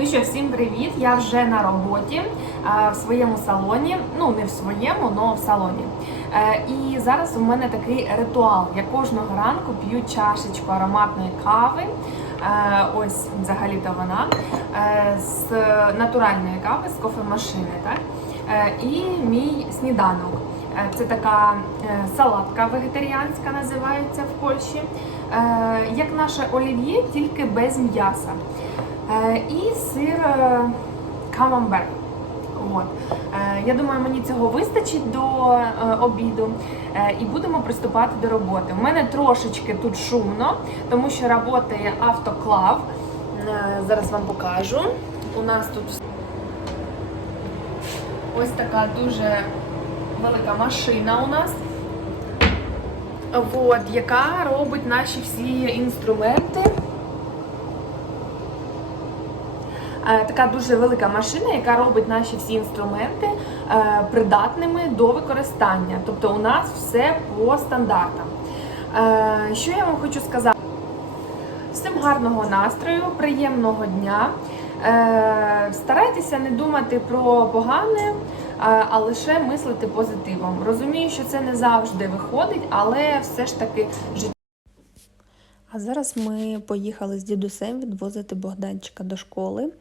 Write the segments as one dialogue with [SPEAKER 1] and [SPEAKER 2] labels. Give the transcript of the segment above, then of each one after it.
[SPEAKER 1] Ну що, всім привіт! Я вже на роботі е, в своєму салоні. Ну не в своєму, але в салоні. Е, І зараз у мене такий ритуал. Я кожного ранку п'ю чашечку ароматної кави. Е, Ось взагалі-то вона з натуральної кави з кофемашини. Так? І мій сніданок. Це така салатка вегетаріанська називається в Польщі. Як наше олів'є, тільки без м'яса. Е, І сир е, камамбер. От. Е, Я думаю, мені цього вистачить до обіду і будемо приступати до роботи. У мене трошечки тут шумно, тому що працює автоклав. Зараз вам покажу. У нас тут ось така дуже велика машина у нас. От, яка робить наші всі інструменти. Така дуже велика машина, яка робить наші всі інструменти е, придатними до використання. Тобто у нас все по стандартам. Е, Що я вам хочу сказати? Всім гарного настрою, приємного дня. Е, Старайтеся не думати про погане, е, а лише мислити позитивом. Розумію, що це не завжди виходить, але все ж таки життя.
[SPEAKER 2] А зараз ми поїхали з дідусем відвозити Богданчика до школи.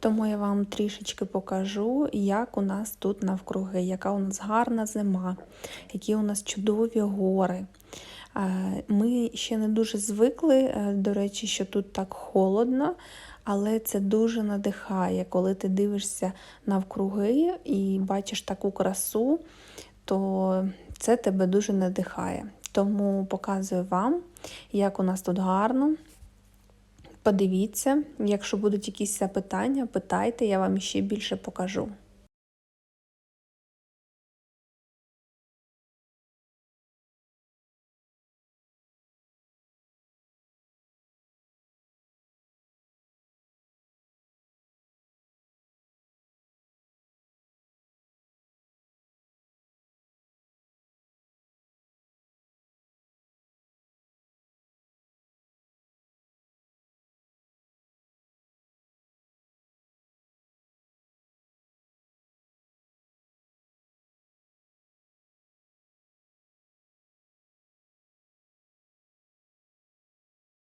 [SPEAKER 2] Тому я вам трішечки покажу, як у нас тут навкруги, яка у нас гарна зима, які у нас чудові гори. Е, Ми ще не дуже звикли, е, до речі, що тут так холодно, але це дуже надихає, коли ти дивишся навкруги і бачиш таку красу, то це тебе дуже надихає. Тому показую вам, як у нас тут гарно. Подивіться, якщо будуть якісь запитання, питайте, я вам ще більше покажу.